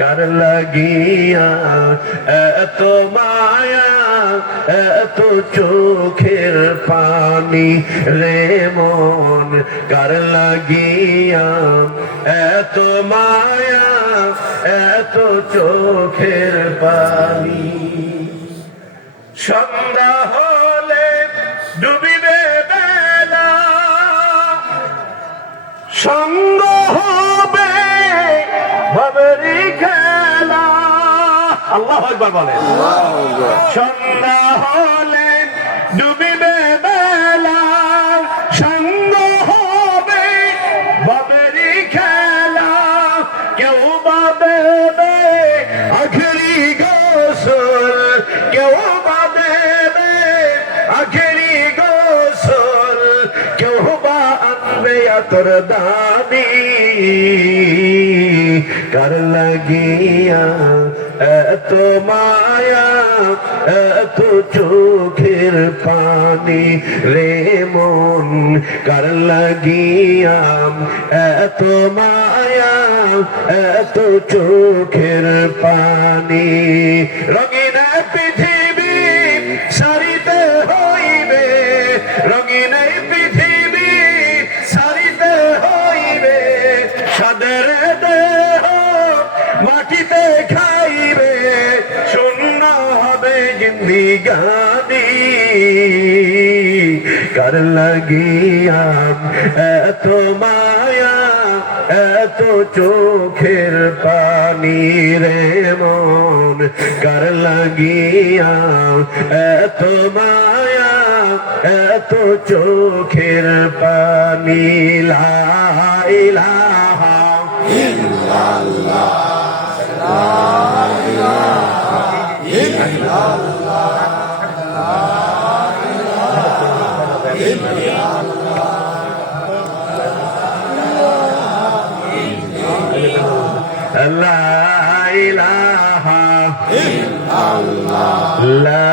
কার লাগিয়া এত মায়া, এত চোখের পানি রে মন, কার লাগিয়া এত মায়া, এত চোখের পানি। সন্ধ্যা হলে ডুবিবে বেলা, সঙ্গ হবে ভবেরি খেলা। আল্লাহু আকবার বলেন। সন্ধ্যা হলে ডুবিবে বেলা, সঙ্গ হবে ভবেরি খেলা। কেউ বা দেবে আখেরি গোসল, কেউ বা দেবে আখেরি গোসল, কেউ বা আনবে আতর দানি। কার লাগিয়া এত মায়া, এত চোখের পানি রে মন, কার লাগিয়া এত মায়া, এত চোখের পানি। রঙিন পৃথিবী সারিতে হইবে, রঙিন পৃথিবী সারিতে হইবে, সাদের দেহ মাটিতে খাইবে, শূন্য হবে জিন্দেগানি। কার লাগিয়া এত মায়া, এত চোখের পানি রে মন, কার লাগিয়া এত মায়া, এত চোখের পানি লা ইলাহা লা ইলাহা ইল্লাল্লাহ লা